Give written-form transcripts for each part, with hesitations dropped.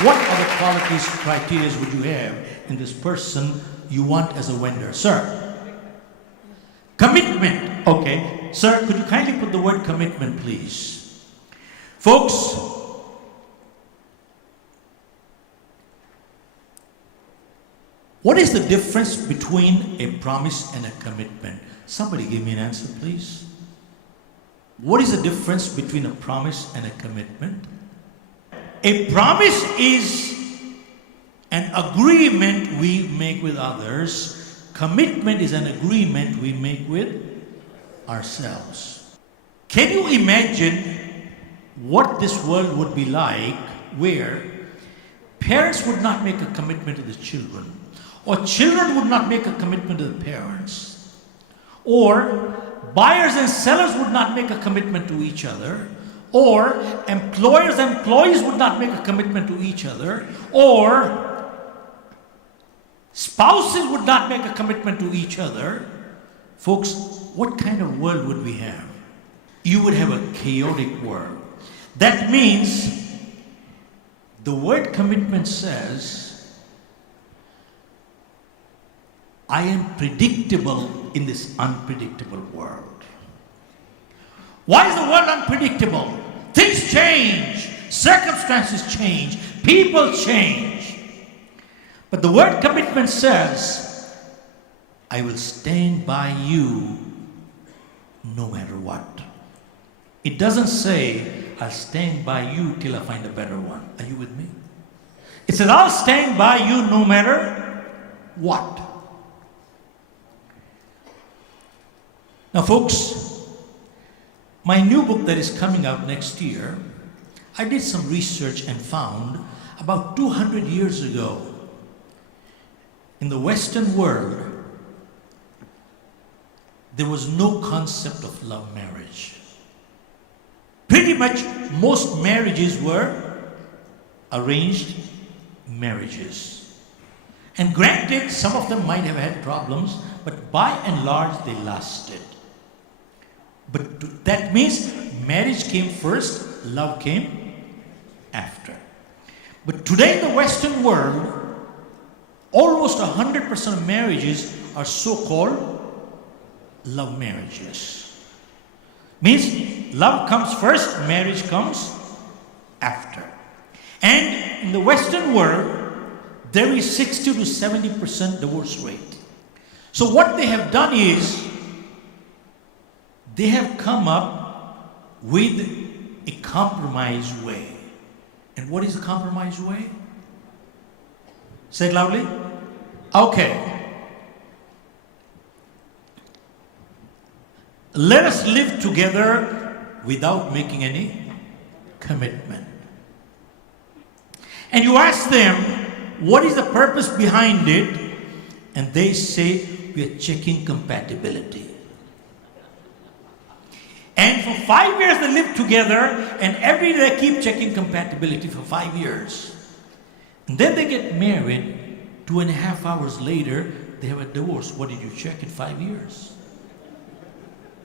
What other qualities, criteria would you have in this person you want as a vendor? Sir? Commitment. Okay. Sir, could you kindly put the word commitment, please? Folks, what is the difference between a promise and a commitment? Somebody give me an answer, please. What is the difference between a promise and a commitment? A promise is an agreement we make with others. Commitment is an agreement we make with ourselves. Can you imagine what this world would be like where parents would not make a commitment to the children, or children would not make a commitment to the parents, or buyers and sellers would not make a commitment to each other, or employers and employees would not make a commitment to each other, or spouses would not make a commitment to each other? Folks, what kind of world would we have? You would have a chaotic world. That means the word commitment says, I am predictable in this unpredictable world. Why is the world unpredictable? Things change, circumstances change, people change. But the word commitment says, I will stand by you no matter what. It doesn't say, I'll stand by you till I find a better one. Are you with me? It says, I'll stand by you no matter what. Now, folks, my new book that is coming out next year, I did some research and found about 200 years ago, in the Western world, there was no concept of love marriage. Pretty much most marriages were arranged marriages. And granted, some of them might have had problems, but by and large, they lasted. But that means marriage came first, love came after. But today in the Western world, almost 100% of marriages are so-called love marriages. Means love comes first, marriage comes after. And in the Western world, there is 60 to 70% divorce rate. So what they have done is, they have come up with a compromise way. And what is a compromise way? Say it loudly. Okay. Let us live together without making any commitment. And you ask them, what is the purpose behind it? And they say, we are checking compatibility. And for 5 years they live together, and every day they keep checking compatibility for 5 years. And then they get married, 2.5 hours later, they have a divorce. What did you check in 5 years?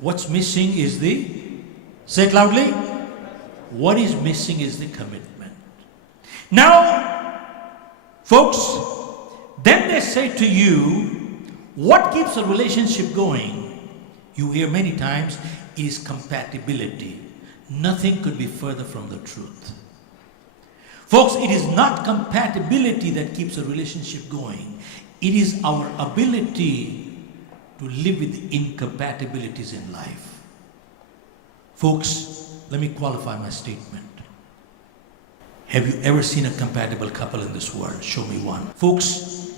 What's missing is say it loudly, what is missing is the commitment. Now, folks, then they say to you, what keeps a relationship going? You hear many times, is compatibility. Nothing could be further from the truth. Folks, it is not compatibility that keeps a relationship going. It is our ability to live with incompatibilities in life. Folks, let me qualify my statement. Have you ever seen a compatible couple in this world? Show me one. Folks,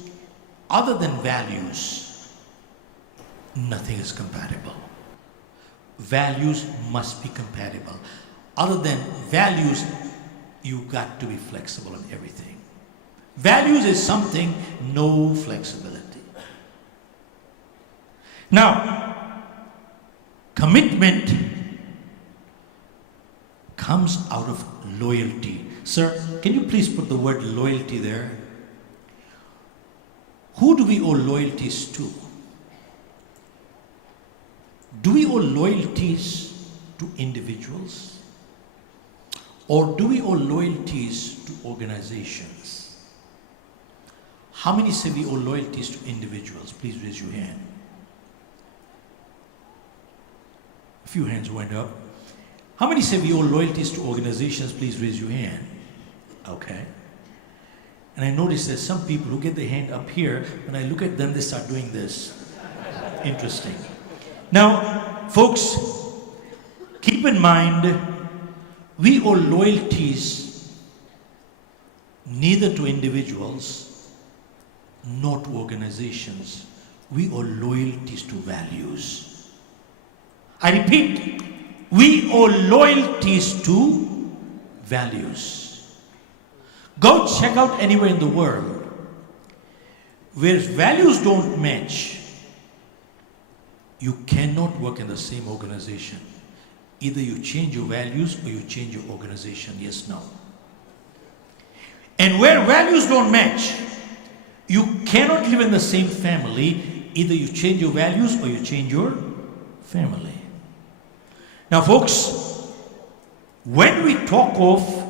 other than values, nothing is compatible. Values must be compatible. Other than values, you've got to be flexible on everything. Values is something, no flexibility. Now, commitment comes out of loyalty. Sir, can you please put the word loyalty there? Who do we owe loyalties to? Do we owe loyalties to individuals? Or do we owe loyalties to organizations? How many say we owe loyalties to individuals? Please raise your hand. A few hands went up. How many say we owe loyalties to organizations? Please raise your hand. Okay. And I notice there's some people who get their hand up here. When I look at them, they start doing this. Interesting. Now, folks, keep in mind, we owe loyalties neither to individuals nor to organizations. We owe loyalties to values. I repeat, we owe loyalties to values. Go check out anywhere in the world where values don't match. You cannot work in the same organization. Either you change your values or you change your organization. Yes, no. And where values don't match, you cannot live in the same family. Either you change your values or you change your family. Now, folks, when we talk of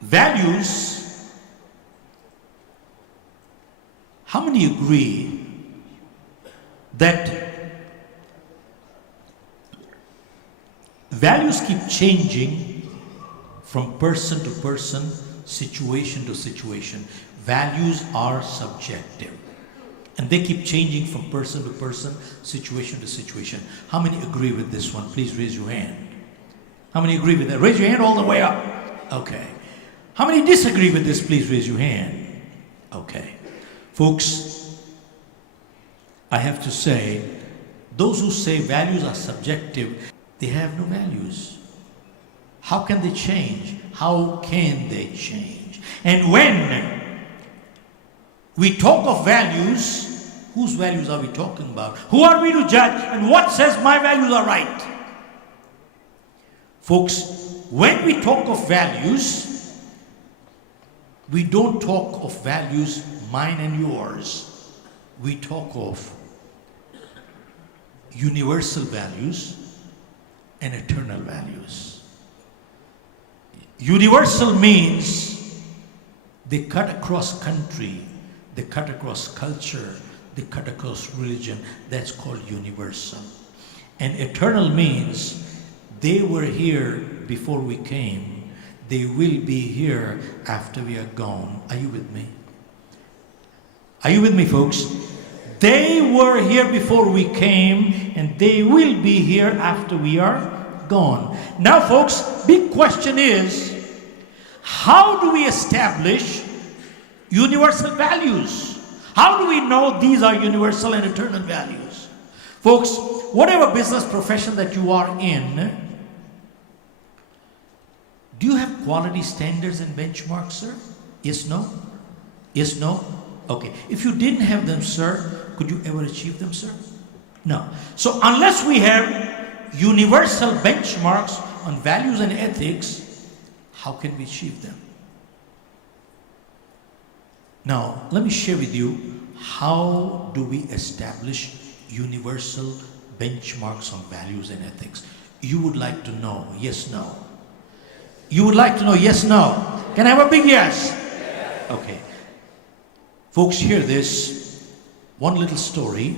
values, how many agree that values keep changing from person to person, situation to situation? Values are subjective. And they keep changing from person to person, situation to situation. How many agree with this one? Please raise your hand. How many agree with that? Raise your hand all the way up. Okay. How many disagree with this? Please raise your hand. Okay. Folks, I have to say, those who say values are subjective, they have no values. How can they change? How can they change? And when we talk of values, whose values are we talking about? Who are we to judge? And what says my values are right? Folks, when we talk of values, we don't talk of values mine and yours. We talk of universal values and eternal values. Universal means they cut across country, they cut across culture, they cut across religion. That's called universal. And eternal means they were here before we came. They will be here after we are gone. Are you with me? Are you with me, folks? They were here before we came, and they will be here after we are gone. Now, folks, big question is, how do we establish universal values? How do we know these are universal and eternal values? Folks, whatever business profession that you are in, do you have quality standards and benchmarks, sir? Yes, no? Yes, no? Okay. If you didn't have them, sir, could you ever achieve them, sir? No. So unless we have universal benchmarks on values and ethics, how can we achieve them? Now, let me share with you, how do we establish universal benchmarks on values and ethics? You would like to know, yes, no? You would like to know, yes, no? Can I have a big yes? Okay. Folks, hear this. One little story.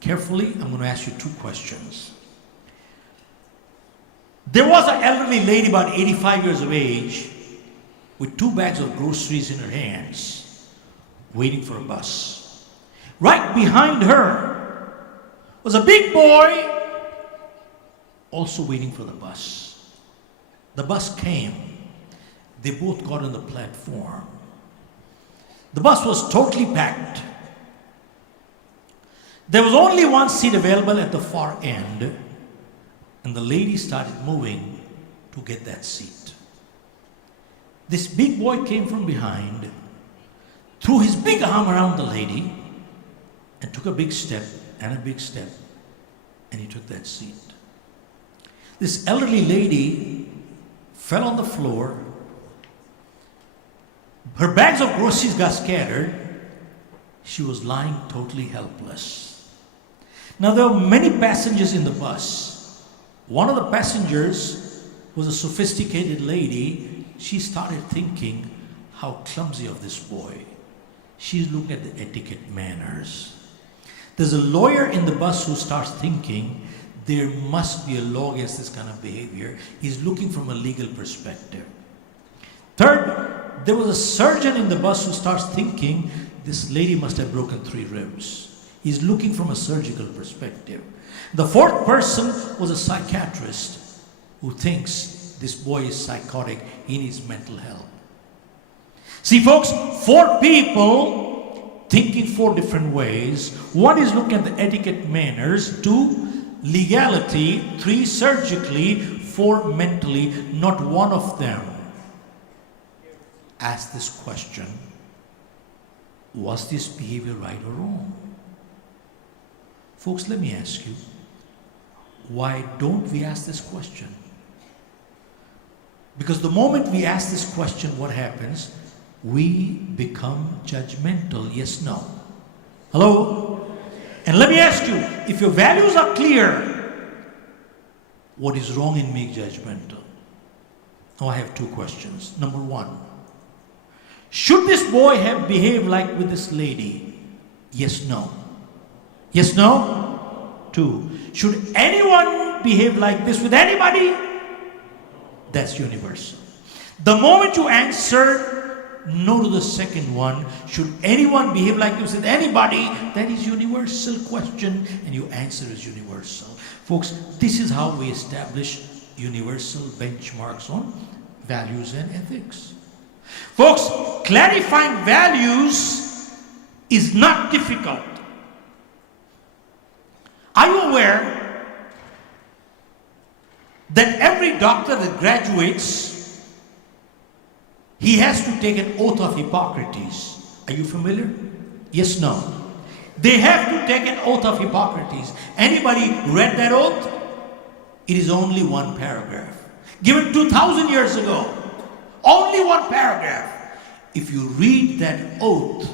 Carefully, I'm going to ask you two questions. There was an elderly lady about 85 years of age with 2 bags of groceries in her hands, waiting for a bus. Right behind her was a big boy, also waiting for the bus. The bus came. They both got on the platform. The bus was totally packed. There was only one seat available at the far end, and the lady started moving to get that seat. This big boy came from behind, threw his big arm around the lady, and took a big step and a big step, and he took that seat. This elderly lady fell on the floor. Her bags of groceries got scattered. She was lying totally helpless. Now, there were many passengers in the bus. One of the passengers was a sophisticated lady. She started thinking how clumsy of this boy. She's looking at the etiquette manners. There's a lawyer in the bus who starts thinking there must be a law against this kind of behavior. He's looking from a legal perspective. Third, there was a surgeon in the bus who starts thinking this lady must have broken 3 ribs. He's looking from a surgical perspective. The fourth person was a psychiatrist who thinks this boy is psychotic, he needs mental help. See folks, 4 people thinking 4 different ways. 1 is looking at the etiquette manners, 2 legality, 3 surgically, 4 mentally. Not one of them asked this question, was this behavior right or wrong? Folks, let me ask you, why don't we ask this question? Because the moment we ask this question, what happens? We become judgmental. Yes, no. Hello? And let me ask you, if your values are clear, what is wrong in being judgmental? Now I have 2 questions. Number 1, should this boy have behaved like with this lady? Yes, no. Yes, no? 2, should anyone behave like this with anybody? That's universal. The moment you answer no to the second one, should anyone behave like this with anybody, that is universal question, and your answer is universal. Folks, this is how we establish universal benchmarks on values and ethics. Folks, clarifying values is not difficult. Are you aware that every doctor that graduates, he has to take an oath of Hippocrates? Are you familiar? Yes, no. They have to take an oath of Hippocrates. Anybody read that oath? It is only 1 paragraph. Given 2,000 years ago. Only 1 paragraph. If you read that oath,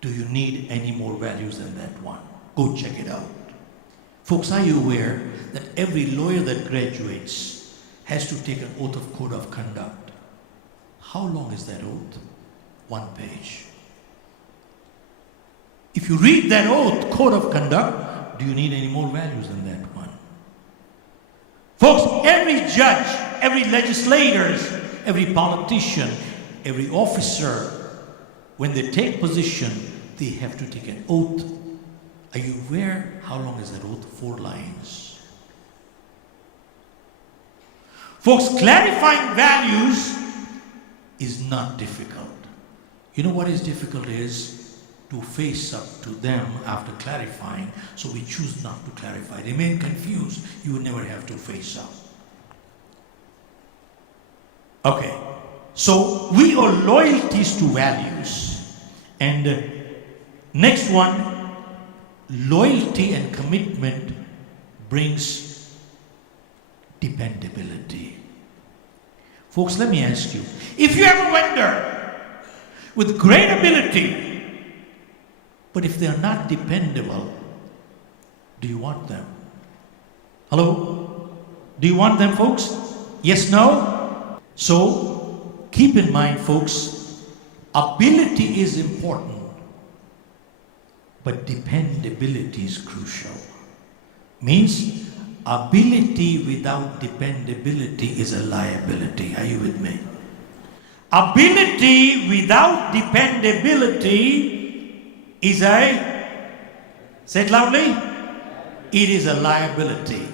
do you need any more values than that one? Go check it out. Folks, are you aware that every lawyer that graduates has to take an oath of code of conduct? How long is that oath? 1 page. If you read that oath, code of conduct, do you need any more values than that one? Folks, every judge, every legislator, every politician, every officer, when they take position, they have to take an oath. Are you aware how long is that oath? 4 lines. Folks, clarifying values is not difficult. You know what is difficult is to face up to them after clarifying, so we choose not to clarify. Remain confused, you will never have to face up. Okay, so we owe loyalties to values. And next one, loyalty and commitment brings dependability. Folks, let me ask you, if you have a vendor with great ability, but if they are not dependable, do you want them? Hello? Do you want them, folks? Yes, no? So, keep in mind, folks, ability is important, but dependability is crucial. Means, ability without dependability is a liability. Are you with me? Ability without dependability is a, say it loudly, it is a liability.